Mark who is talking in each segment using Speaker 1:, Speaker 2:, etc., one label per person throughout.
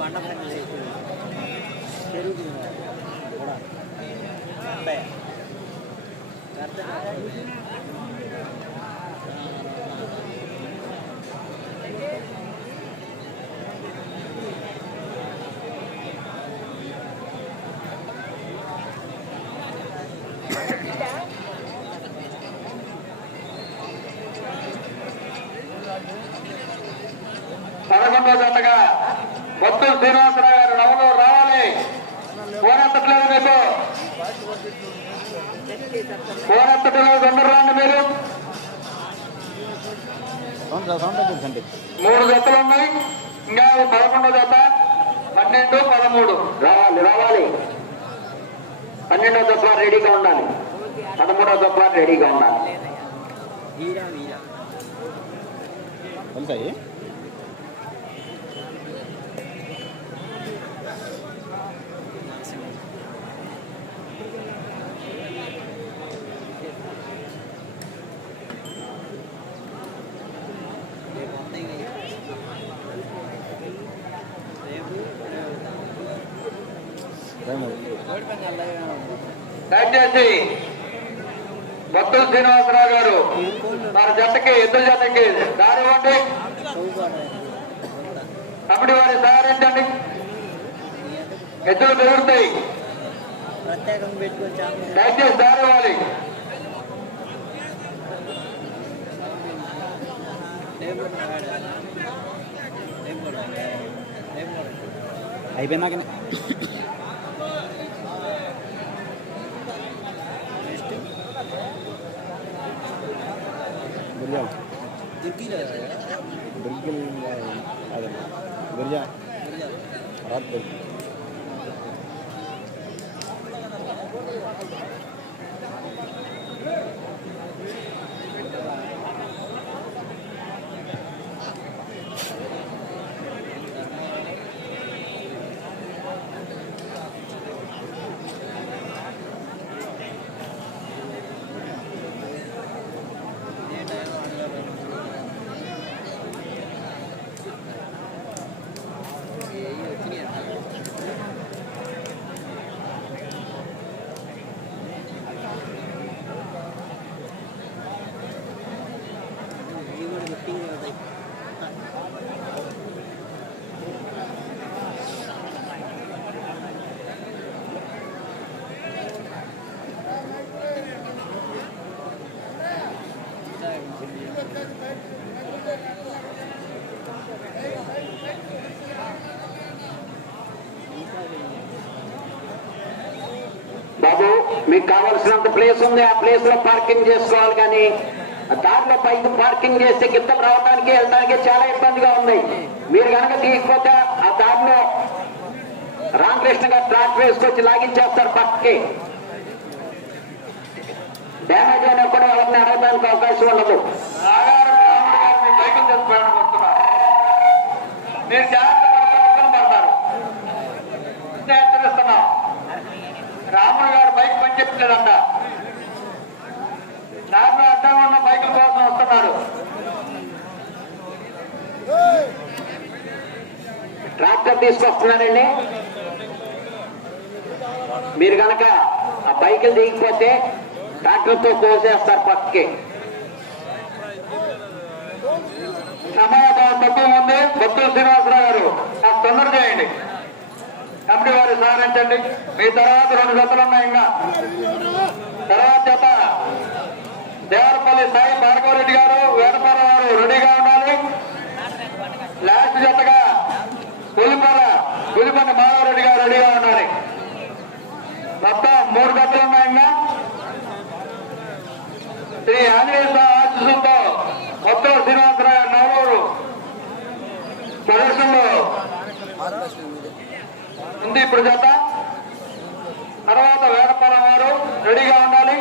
Speaker 1: బండ పని చెరువు కూడా అబ్బాయి
Speaker 2: పదకొండో జతగా మొత్తం శ్రీనివాసరావు గారు నవలో రావాలి. ఫోన్ ఎత్తట్లేదు మీకు మీరు. మూడు జతలు ఉన్నాయి. ఇంకా పదకొండో జత. పన్నెండు పదమూడు. రావాలి రావాలి. పన్నెండో జత రెడీగా ఉండాలి. పదమూడో జత రెడీగా ఉండాలి.
Speaker 1: వీరా వీరా
Speaker 3: వెళ్తాయి
Speaker 1: రేపు వస్తాయి కదా. రేపు
Speaker 3: టైం
Speaker 1: కోడి పని అలాగే ఉంది.
Speaker 2: దయచేసి భక్తులు శ్రీనివాసరావు గారు మన జతకి ఇద్దరు జతకి దారి ఇవ్వండి.
Speaker 1: చదువుకోవడం
Speaker 2: కమిటీ వారి సహకరించండి ఎద్దులు పెరుగుతాయి దయచేసి దారి ఇవ్వాలి.
Speaker 3: అయిపోయినాకనే.
Speaker 1: berjam. Berjam. Berjam. Berjam berjam
Speaker 2: berjam మీకు కావాల్సినంత ప్లేస్ ఉంది. ఆ ప్లేస్లో పార్కింగ్ చేసుకోవాలి కానీ ఆ దారిలో పైకి పార్కింగ్ చేస్తే కింద రావడానికి వెళ్ళడానికి చాలా ఇబ్బందిగా ఉంది. మీరు కనుక తీయకపోతే ఆ దారిలో రామకృష్ణ గారు ట్రాక్ వేసుకొచ్చి లాగించేస్తారు పక్కకి. డ్యామేజ్ అయినా కూడా ఎవరిని అడగడానికి అవకాశం ఉండదు. మీరు జాగ్రత్త పడతారు. రాముడు గారు బైక్ పని చెప్పలేదంట దారిలో అడ్డంగా ఉన్న బైకుల కోసం వస్తున్నారు ట్రాక్టర్ తీసుకొస్తున్నారండి మీరు కనుక ఆ బైకులు దిగిపోతే ట్రాక్టర్తో కోసేస్తారు పక్కకి. సమాధానం తక్కువ ఉంది. బొత్తుల శ్రీనివాసరావు గారు నాకు తొందర చేయండి. కమిటీ వారు సహకరించండి మీ తర్వాత రెండు జతలు ఉన్నాయి ఇంకా. తర్వాత జత. దేవరపల్లి సాయి భార్గవరెడ్డి గారు వేడపర గారు రెడీగా ఉండాలి. లాస్ట్ జతగా పులిపర పులిపల్లి మాధవరెడ్డి గారు రెడీగా ఉండాలి. మొత్తం మూడు జతలు ఉన్నాయి ఇంకా. శ్రీ ఆంజనేయ స్వామి ఆశీస్సులతో మొత్తం శ్రీనివాసరావు గారు ప్రదర్శనలో. ఉంది ఇప్పుడు తర్వాత వేడపాలెం వారు రెడీగా ఉండాలి.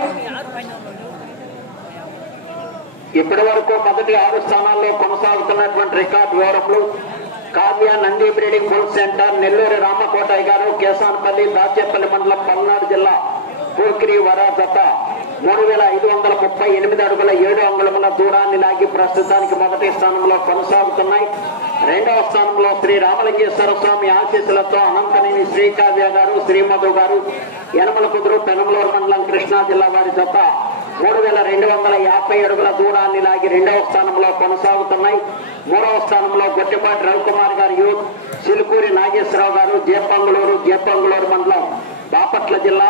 Speaker 4: ఇప్పటి వరకు మొదటి ఆరు స్థానాల్లో కొనసాగుతున్నటువంటి record వివరములు Kavya Nandi breeding bull centre Nellore Ramakotaiah గారు కేసానపల్లి దాచేపల్లి మండలం పల్నాడు జిల్లా పోకిరి వరాజత మూడు వేల ఐదు వందల ముప్పై ఎనిమిది అడుగుల ఏడు దూరాన్ని లాగి ప్రస్తుతానికి మొదటి స్థానంలో కొనసాగుతున్నాయి. రెండవ స్థానంలో శ్రీ రామలింగేశ్వర స్వామి ఆశీస్సులతో అనంతనేని శ్రీకావ్య గారు శ్రీమధు గారు యనమల కుదురు పెనమలూరు మండలం కృష్ణా జిల్లా వారి జత మూడు వేల రెండు వందల యాభై అడుగుల దూరాన్ని లాగి రెండవ స్థానంలో కొనసాగుతున్నాయి. మూడవ స్థానంలో గొట్టిపాటి రవికుమార్ గారు యూత్ సిలుకూరి నాగేశ్వరరావు గారు జేపంగులూరు జేపంగులూరు మండలం బాపట్ల జిల్లా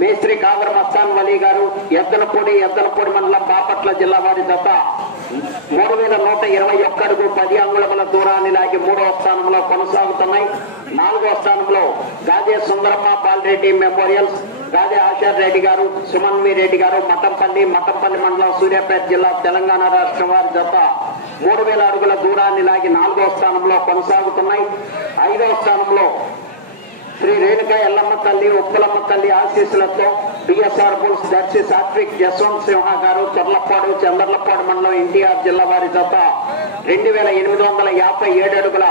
Speaker 4: మేస్త్రి కావర మస్తాన్ వలీ గారు ఎద్దనపూడి ఎద్దనపూడి మండలం బాపట్ల జిల్లా వారి జత మూడు వేల నూట ఇరవై ఒక్క అడుగు పది అంగుళముల దూరాన్ని లాగి మూడవ స్థానంలో కొనసాగుతున్నాయి. నాలుగవ స్థానంలో గాజే సుందరమ్మ బాలరెడ్డి మెమోరియల్స్ గాజే ఆచార్ రెడ్డి గారు సుమన్వి రెడ్డి గారు మఠంపల్లి మఠంపల్లి మండలం సూర్యాపేట జిల్లా తెలంగాణ రాష్ట్రం వారి జత మూడు వేల అడుగుల దూరాన్ని లాగి నాలుగవ స్థానంలో కొనసాగుతున్నాయి. ఐదవ స్థానంలో శ్రీ రేణుక ఎల్లమ్మ తల్లి ఉప్పలమ్మ తల్లి ఆశీస్సులతో బిఎస్ఆర్ బుల్స్ దర్శి సాత్విక్ జస్వంత్ సింహ గారు తొర్లపాడు చంద్రలపాడు మండలం ఎన్టీఆర్ జిల్లా వారి జత రెండు వేల ఎనిమిది వందల యాభై ఏడు అడుగుల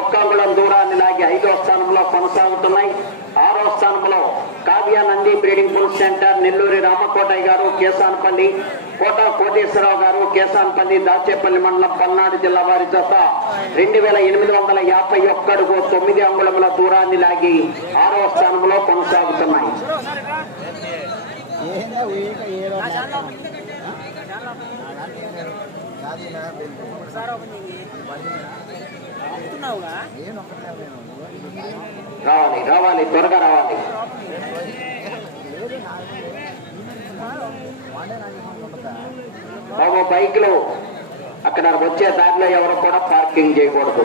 Speaker 4: ఒక్క అంగుళం దూరాన్ని లాగి ఐదో స్థానంలో కొనసాగుతున్నాయి ఆరో స్థానంలో కావ్య నంది సెంటర్ నెల్లూరి రామకోటయ్య గారు కేసానపల్లి కోట కోటేశ్వరరావు గారు కేసానపల్లి దాచేపల్లి మండలం పల్నాడు జిల్లా వారి చేత రెండు వేల ఎనిమిది వందల యాభై ఒక్కడుకు తొమ్మిది అంగుళముల దూరాన్ని లాగి ఆరవ స్థానంలో కొనసాగుతున్నాయి. రావాలి రావాలి త్వరగా రావాలి. బాబు బైక్లు అక్కడ వచ్చే దారిలో ఎవరు కూడా పార్కింగ్ చేయకూడదు.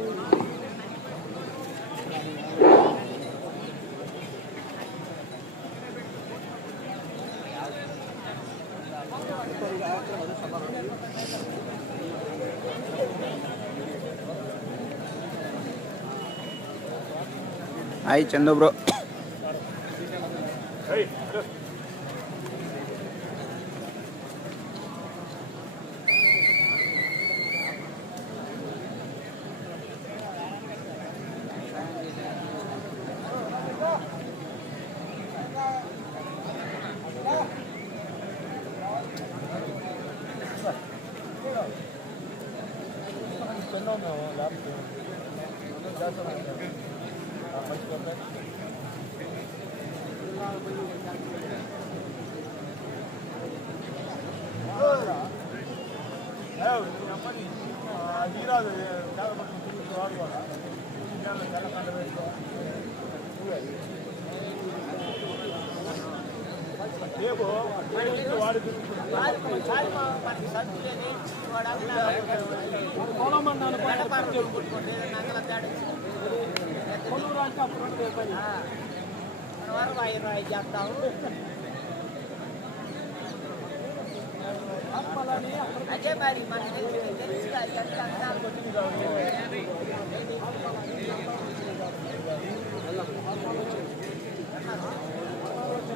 Speaker 1: ఇరవై మంది ఏమన్నా ఇరవై ఇరవై నిమిషాలు పాటు పది మంది
Speaker 3: ఐదు చందు బ్రో
Speaker 5: అదే మరి మన దగ్గర తెలుసు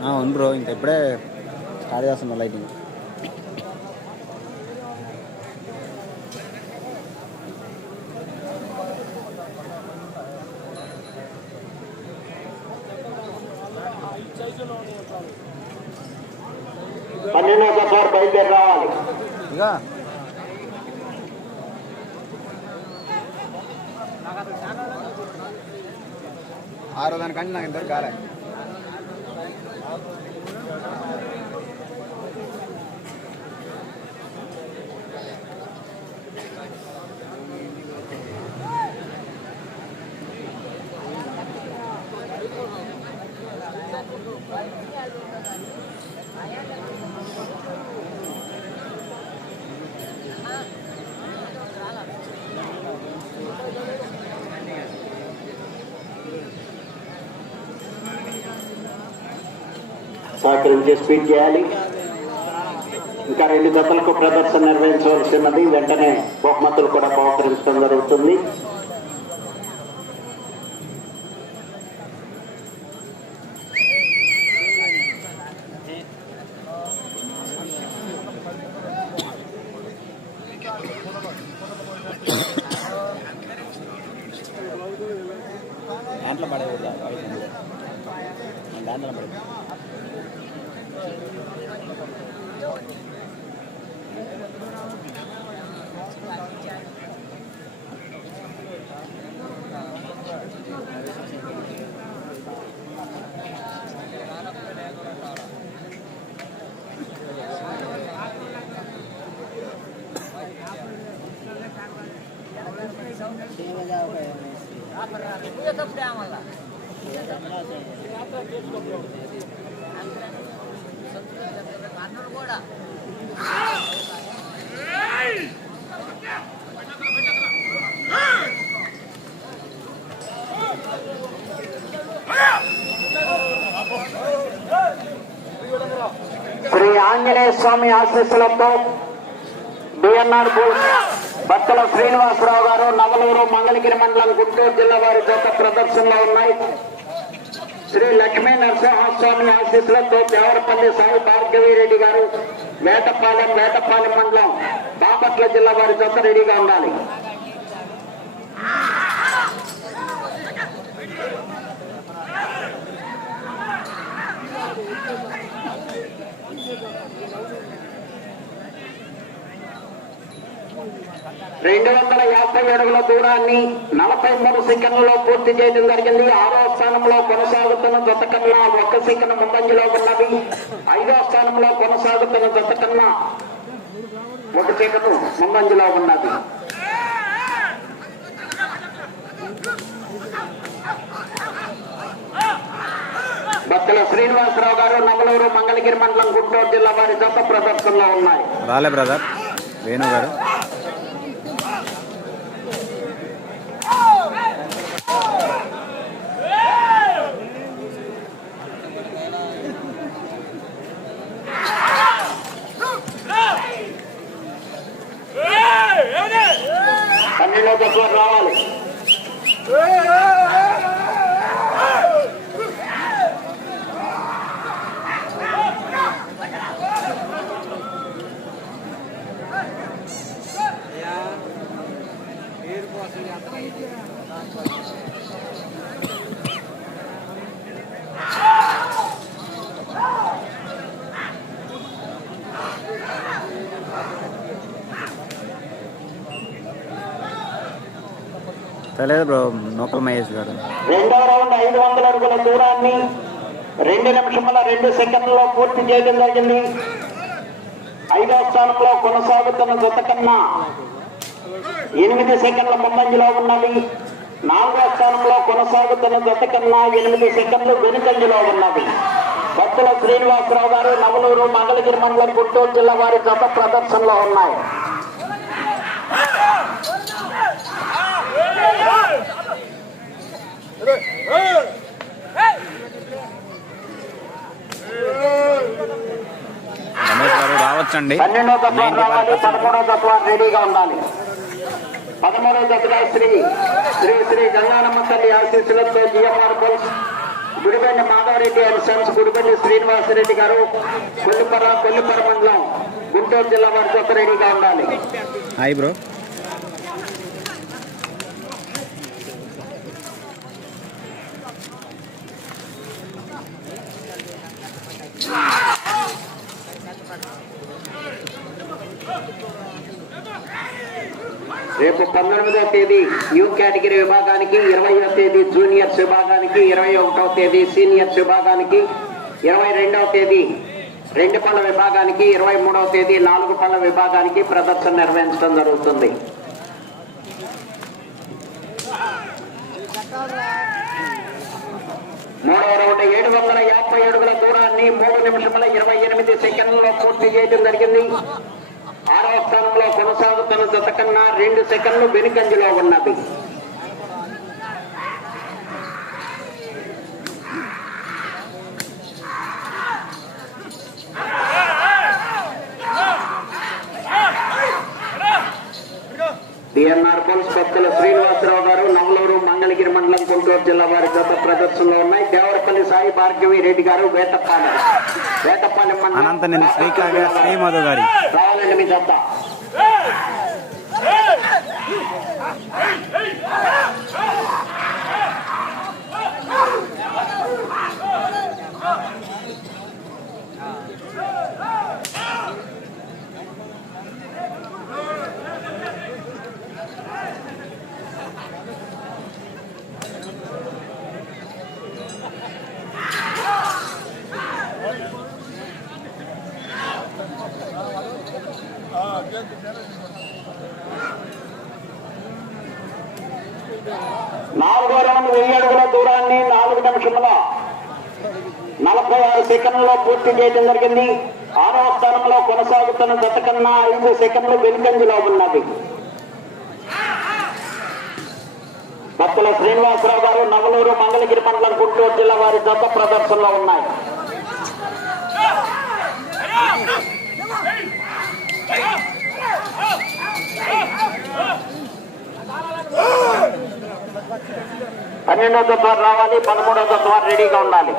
Speaker 3: అవును బ్రో ఇంక ఇప్పుడే స్టార్ట్ చేస్తున్నా లైటింగ్.
Speaker 4: పన్నెండో సార్ బయలుదేరి రావాలి.
Speaker 3: ఇక ఆరో దానికంటే నాకు ఇంతవరకు కాలే
Speaker 4: స్పీడ్ చేయాలి. ఇంకా రెండు జతలకు ప్రదర్శన నిర్వహించవలసి ఉన్నది. వెంటనే బహుమతులు కూడా బహుకరించడం జరుగుతుంది.
Speaker 6: కూడా
Speaker 4: శ్రీ ఆంజనేయ స్వామి ఆశీస్సులతో బిఎన్ఆర్ బోస్ బత్తల శ్రీనివాసరావు గారు నవలూరు మంగళగిరి మండలం గుంటూరు జిల్లా వారి జత ప్రదర్శనలో ఉన్నాయి. శ్రీ లక్ష్మీ నరసింహస్వామి ఆశీస్సులతో దేవరపల్లి సాయి భార్గవీరెడ్డి గారు వేటపాలెం వేటపాలెం మండలం బాపట్ల జిల్లా వారి జత రెడీగా ఉండాలి. రెండు వందల యాభై అడుగుల దూరాన్ని నలభై మూడు సెకండ్లలో పూర్తి చేయడం జరిగింది. ఆరో స్థానంలో కొనసాగుతున్న జత కన్నా ఒక్క సెకండ్ ముందంజలో ఉన్నది. ఐదో స్థానంలో కొనసాగుతున్న జత కన్నా ఒక సెకండ్ ముందంజలో ఉన్నది. భక్తుల శ్రీనివాసరావు గారు నమలూరు మంగళగిరి మండలం గుంటూరు జిల్లా వారి జత ప్రదర్శనలో ఉన్నాయి.
Speaker 3: రాలే బ్రదర్ వేణు గారు.
Speaker 4: పన్నెండో జతలో రావాలి
Speaker 3: తెలియదు బ్రో నోకల్ మహేష్ గారు
Speaker 4: రెండవ రౌండ్ ఐదు వందల అడుగుల దూరాన్ని రెండు నిమిషముల రెండు సెకండ్లలో పూర్తి చేయడం జరిగింది. ఐదవ స్థానంలో కొనసాగుతున్న జత కన్నా ఎనిమిది సెకండ్ల ముందంజలో ఉన్నది. నాలుగో స్థానంలో కొనసాగుతున్న జత కన్నా ఎనిమిది సెకండ్లు వెనుకంజలో ఉన్నది. భక్తుల శ్రీనివాసరావు గారు నవలూరు మంగళగిరి మండలం గుంటూరు జిల్లా వారి జత ప్రదర్శనలో ఉన్నాయి.
Speaker 3: రమేష్ గారు రావచ్చండి.
Speaker 4: పన్నెండో తత్వం రావాలి పదమూడో తత్వం రెడీగా ఉండాలి. పదమూడో జతగా శ్రీ శ్రీ శ్రీ గంగానమ్మ తల్లి ఆశీస్సులతో GMR bulls Gudibandi Madhavareddy and sons Gudibandi Srinivasareddy గారు కొల్లిపర కొల్లిపర మండలం గుంటూరు జిల్లా వారి జత రెడీగా ఉండాలి.
Speaker 3: హాయ్ బ్రో
Speaker 4: రేపు పంతొమ్మిదవ తేదీ యూ కేటగిరీ విభాగానికి ఇరవయో తేదీ జూనియర్స్ విభాగానికి ఇరవై ఒకటవ తేదీ సీనియర్స్ విభాగానికి ఇరవై రెండవ తేదీ రెండు పళ్ళ విభాగానికి ఇరవై మూడవ తేదీ నాలుగు పళ్ళ విభాగానికి ప్రదర్శన నిర్వహించడం జరుగుతుంది. మూడవ రౌండ్ ఏడు వందల యాభై అడుగుల దూరాన్ని మూడు నిమిషముల ఇరవై ఎనిమిది సెకండ్లలో పూర్తి చేయడం జరిగింది. ఆరో స్థానంలో కొనసాగుతున్న జత కన్నా రెండు సెకండ్లు వెనుకంజలో ఉన్నది డిఎన్ఆర్ పోలీస్ భక్తుల శ్రీనివాసరావు గారు నవలో మంగళగిరి మండలం గుంటూరు జిల్లా వారి గత ప్రదర్శనలో ఉన్నాయి. దేవరపల్లి సాయి భార్గవి రెడ్డి గారు వేటపాలెం. వేటపాలెం మండలం
Speaker 3: శ్రీమధు గారి.
Speaker 4: రావాలండి మీ జత నాలుగో రౌండ్ వెయ్యి అడుగుల దూరాన్ని నాలుగు నలభై ఆరు సెకండ్లలో పూర్తి చేయడం జరిగింది. ఆరవ స్థానంలో కొనసాగుతున్న జత కన్నా ఐదు సెకండ్లు వెనుకంజలో ఉన్నది. భక్తుల శ్రీనివాసరావు గారు నవలూరు మంగళగిరి మండలం గుంటూరు జిల్లా వారి జత ప్రదర్శనలో ఉన్నాయి. పన్నెండో జత వారు రావాలి పదమూడో జత వారు రెడీగా ఉండాలి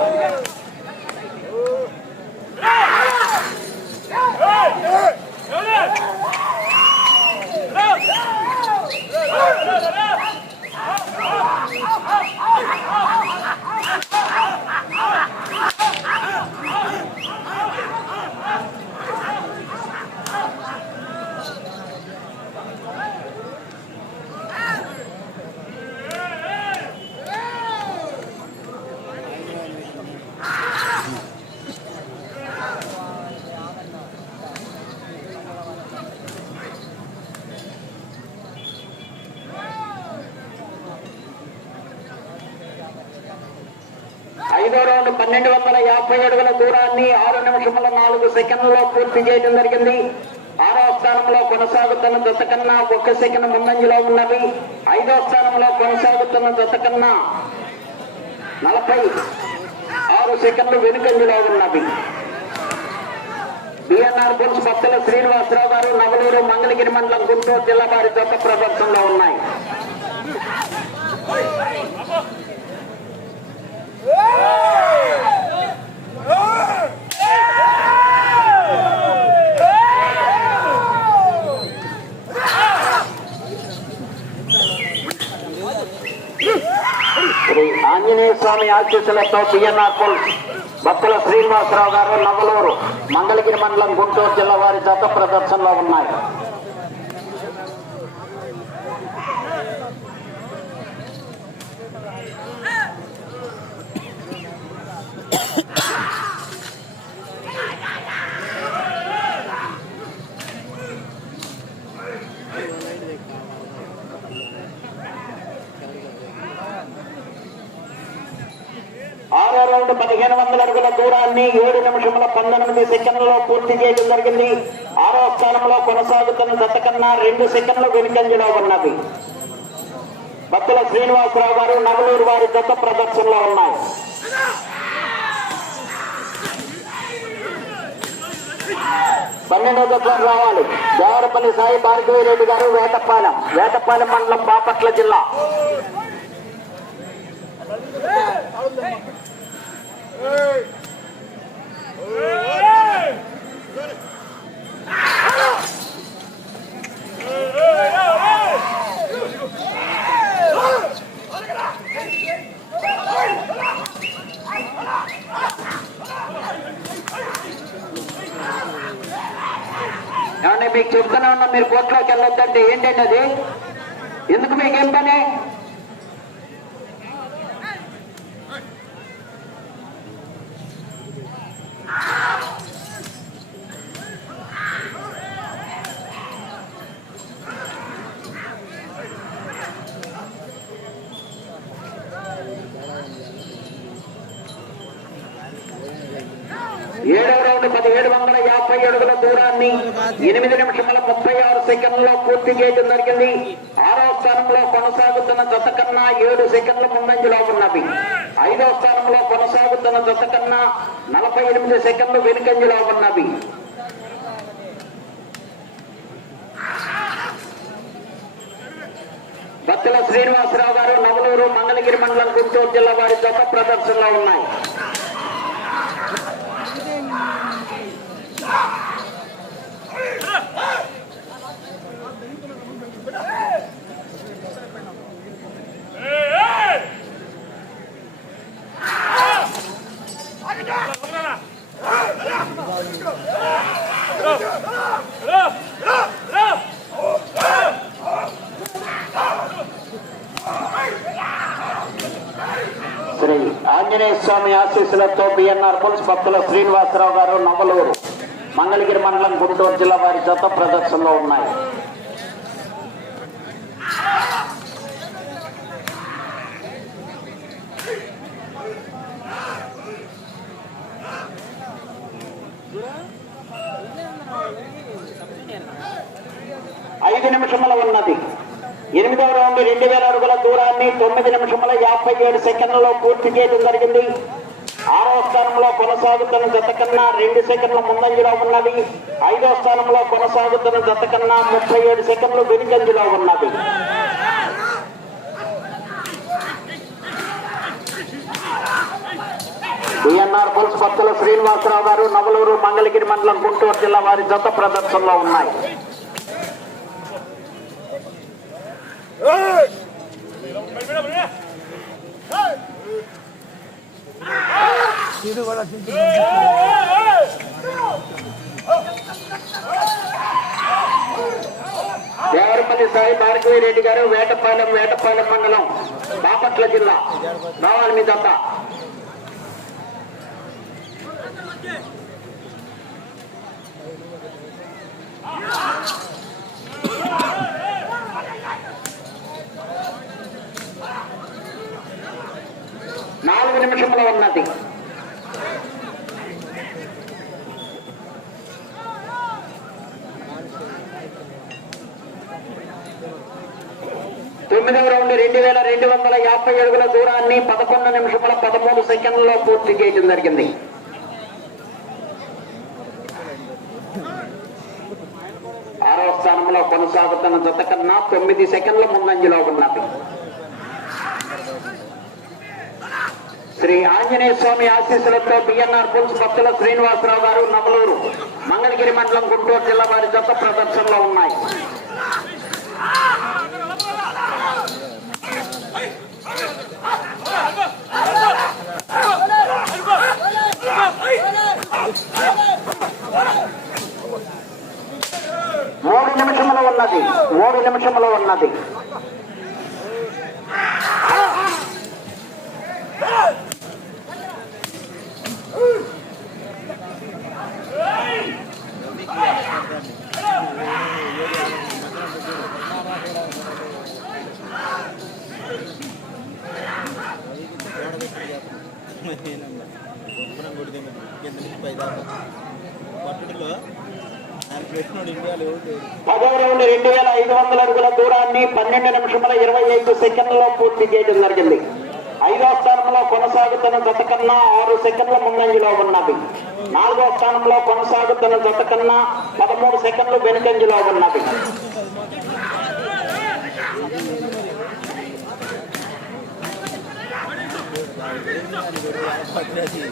Speaker 4: ఐదో రౌండ్ పన్నెండు వందల యాభై అడుగుల దూరాన్ని ఆరు నిమిషముల నాలుగు సెకండ్లలో పూర్తి చేయడం జరిగింది. ఆరో స్థానంలో కొనసాగుతున్న దశ కన్నా ఒక్క సెకండ్ ముందంజలో ఉన్నవి. ఐదో స్థానంలో కొనసాగుతున్న దశ కన్నా నలభై ఆరు సెకండ్లు వెనుకంజలో ఉన్నవి. బిఎన్ఆర్ బుల్స్ భక్తుల శ్రీనివాసరావు గారు నవలూరు మంగళగిరి మండలం గుంటూరు జిల్లా వారి దొక్క ప్రదర్శనలో ఉన్నాయి. శ్రీ ఆంజనేయ స్వామి ఆశీస్సులతో బిఎన్ఆర్ పుల్ భక్తుల శ్రీనివాసరావు గారు నవలూరు మంగళగిరి మండలం గుంటూరు జిల్లా వారి జత ప్రదర్శనలో ఉన్నాయి ఆరో రౌండ్ పదిహేను వందల అడుగుల దూరాన్ని ఏడు నిమిషముల పంతొమ్మిది సెకండ్లలో పూర్తి చేయడం జరిగింది. ఆరో స్థానంలో కొనసాగుతున్న గత కన్నా రెండు సెకండ్లు వెనుకంజలో ఉన్నది. భక్తుల శ్రీనివాసరావు గారు నగలూరు వారి గత ప్రదర్శనలో ఉన్నాయి. పన్నెండో దశలో రావాలి. దేవరపల్లి సాయి భార్గవి రెడ్డి గారు వేటపాలెం వేటపాలెం మండలం బాపట్ల జిల్లా. మీకు చెప్తూనే ఉన్నా మీరు కోర్టులోకి వెళ్ళొద్దంటే ఏంటండి అది? ఎందుకు మీకేం పని? ఏడవ రౌండ్ పదిహేడు వందల యాభై అడుగుల దూరాన్ని ఎనిమిది నిమిషముల ముప్పై ఆరు సెకండ్లలో పూర్తి చేయడం జరిగింది. ఆరో స్థానంలో కొనసాగుతున్న జత కన్నా ఏడు సెకండ్ల ముందంజలో ఉన్నవి. ఐదో స్థానంలో కొనసాగుతున్న జత కన్నా నలభై ఎనిమిది సెకండ్లు వెనుకంజలో ఉన్నవి. భక్తుల శ్రీనివాసరావు గారు నవలూరు మంగళగిరి మండలం గుంటూరు జిల్లా వారి జత ప్రదర్శనలో ఉన్నాయి శ్రీ ఆంజనేయ స్వామి బిఎన్ఆర్ పుల్స్ భక్తుల శ్రీనివాసరావు గారు నవలూరు మంగళగిరి మండలం గుంటూరు జిల్లా వారి జత ప్రదర్శనలో ఉన్నాయి. ఐదు నిమిషముల ఉన్నది. ఎనిమిదవ రౌండ్ రెండు వేల అడుగుల దూరాన్ని తొమ్మిది నిమిషముల యాభై ఏడు సెకండ్లలో పూర్తి చేయడం జరిగింది. ఆరో స్థానంలో కొనసాగుతున్న జత కన్నా రెండు సెకండ్ల ముందంజలో ఉన్నది. ఐదో స్థానంలో కొనసాగుతున్న జత కన్నా ముప్పై ఏడు సెకండ్లు వెనుకంజలో ఉన్నది. డిఎన్ఆర్ పుల్స్ భక్తుల శ్రీనివాసరావు గారు నవలూరు మంగళగిరి మండలం గుంటూరు జిల్లా వారి జత ప్రదర్శనలో ఉన్నాయి. దేవరపల్లి సాయి భార్గవి రెడ్డి గారు వేటపాలెం వేటపాలెం మండలం బాపట్ల జిల్లా రావాలి మీ దత్త నాలుగు నిమిషంలో ఉన్నది. తొమ్మిదవ రౌండ్ రెండు వేల రెండు వందల యాభై అడుగుల దూరాన్ని పదకొండు నిమిషముల పదమూడు సెకండ్లలో పూర్తి చేయడం జరిగింది. ఆరవ స్థానంలో కొనసాగుతున్న జత కన్నా తొమ్మిది సెకండ్ల ముందంజలో ఉన్నది. శ్రీ ఆంజనేయ స్వామి ఆశీస్సులతో బిఎన్ఆర్ పుల్స్ భక్తుల శ్రీనివాసరావు గారు నమలూరు మంగళగిరి మండలం గుంటూరు జిల్లా వారి జత ప్రదర్శనలో ఉన్నాయి. మూడు నిమిషములు ఉన్నది మూడు నిమిషములు ఉన్నది.
Speaker 3: పట్టుడులో ఆయన పెట్టినోడు ఇండియాలో ఎవరు లేరు.
Speaker 4: పదవ రౌండ్ వేల ఐదు వందల అడుగుల దూరాన్ని పన్నెండు నిమిషముల ఇరవై ఐదు సెకండ్లలో పూర్తి చేయడం జరిగింది. ఐదో స్థానంలో కొనసాగుతున్న జత కన్నా ఆరు సెకండ్ల ముందంజలో ఉన్నది. నాలుగో స్థానంలో కొనసాగుతున్న జత కన్నా పదమూడు సెకండ్లు వెనుకంజలో ఉన్నది.
Speaker 3: పట్టుదీ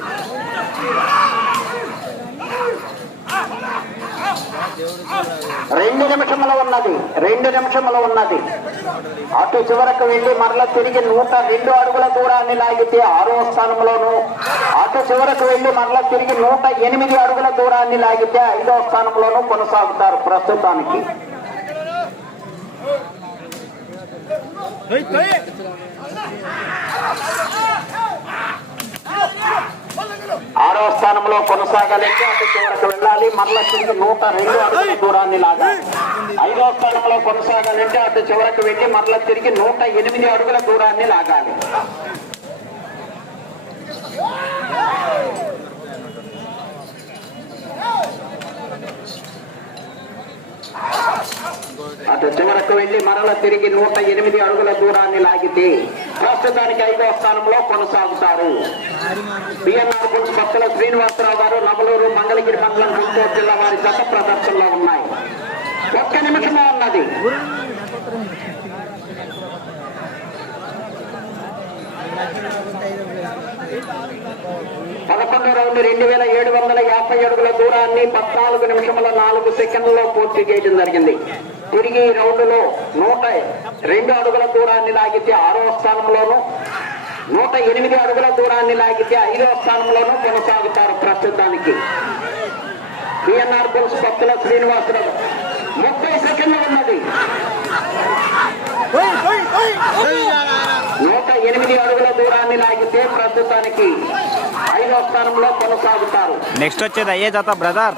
Speaker 4: రెండు నిమిషముల ఉన్నది రెండు నిమిషముల ఉన్నది. అటు చివరకు వెళ్ళి మరల తిరిగి నూట రెండు అడుగుల దూరాన్ని లాగితే ఆరో స్థానంలోను. అటు చివరకు వెళ్ళి మరల తిరిగి నూట ఎనిమిది అడుగుల దూరాన్ని లాగితే ఐదో స్థానంలోను కొనసాగుతారు ప్రస్తుతానికి. ఆరో స్థానంలో కొనసాగాలంటే అటు చివరకు వెళ్ళాలి. మరల తిరిగి నూట రెండు అడుగుల దూరాన్ని లాగాలి. ఐదో స్థానంలో కొనసాగాలంటే అటు చివరకు వెళ్ళి మరల తిరిగి నూట ఎనిమిది అడుగుల దూరాన్ని లాగాలి. అటు చివరకు వెళ్ళి మరల తిరిగి నూట ఎనిమిది అడుగుల దూరాన్ని లాగితే ప్రస్తుతానికి ఐదో స్థానంలో కొనసాగుతారు. బిఎన్ఆర్ గుంజ్ భక్తుల శ్రీనివాసరావు గారు నవలూరు మంగళగిరి మండలం గుంటూరు జిల్లా వారి జత ప్రదర్శనలో ఉన్నాయి. ఒక్క నిమిషమే ఉన్నది. పదకొండు రౌండ్ రెండు వేల ఏడు వందల యాభై అడుగుల దూరాన్ని పద్నాలుగు నిమిషముల నాలుగు సెకండ్లలో పూర్తి చేయడం జరిగింది. తిరిగి ఈ రౌండ్లో నూట రెండు అడుగుల దూరాన్ని లాగితే ఆరో స్థానంలోను నూట ఎనిమిది అడుగుల దూరాన్ని లాగితే ఐదవ స్థానంలోనూ కొనసాగుతారు ప్రస్తుతానికి. బిఎన్ఆర్ భక్తుల శ్రీనివాసరావు. ముప్పై సెకండ్లు ఉన్నది. నూట ఎనిమిది అడుగుల దూరాన్ని లాగితే ప్రస్తుతానికి ఐదవ స్థానంలో కొనసాగుతారు.
Speaker 3: నెక్స్ట్ వచ్చేది అయ్యే జత బ్రదర్.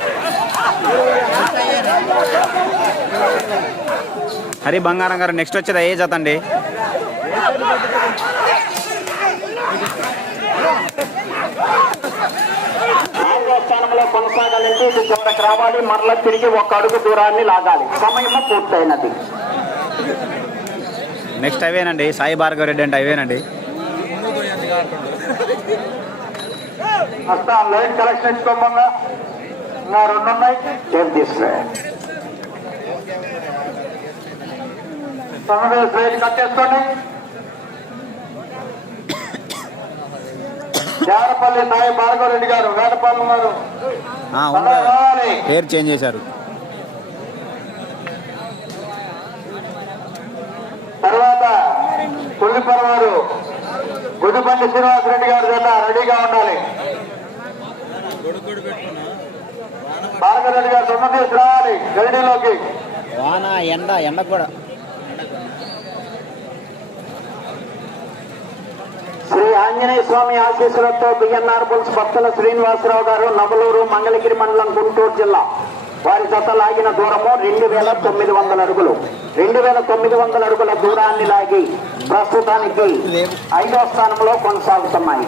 Speaker 3: హరి బంగారం గారు నెక్స్ట్ వచ్చేది అయ్యే జత అండి
Speaker 4: నాలుగో స్థానంలో ఇది చివరికి రావాలి మరలా తిరిగి ఒక అడుగు దూరాన్ని లాగాలి. సమయం పూర్తయినది.
Speaker 3: నెక్స్ట్ అవేనండి సాయి భార్గవ్ రెడ్డి అంటే అవేనండి
Speaker 2: లైన్ కలెక్షన్ ఇచ్చుకోమంగా ఇంకా రెండు ఉన్నాయి.
Speaker 4: చేతి తీసుకురా
Speaker 2: తొమ్మిది స్ట్రైట్ కట్టేసుకోండి. జారపల్లి సాయి భార్గవ రెడ్డి గారు ఉన్నారు తొందరగా రావాలి
Speaker 3: పేరు చేంజ్ చేశారు.
Speaker 2: తర్వాత పుల్లిపరవారు గుడిపల్లి శ్రీనివాసరెడ్డి గారి జత రెడీగా ఉండాలి. భార్గవ రెడ్డి గారు తొమ్మిది రావాలి గడిలోకి
Speaker 3: వాన ఎండ ఎండ కూడా.
Speaker 4: ఆంజనేయ స్వామి ఆశీస్సులతో బిఎన్ఆర్ బుల్స్ భక్తుల శ్రీనివాసరావు గారు నవలూరు మంగళగిరి మండలం గుంటూరు జిల్లా. వారి జత లాగిన దూరము రెండు వేల తొమ్మిది వందల అడుగులు. రెండు వేల తొమ్మిది వందల అడుగుల దూరాన్ని లాగి ప్రస్తుతానికి ఐదో స్థానంలో కొనసాగుతున్నాయి.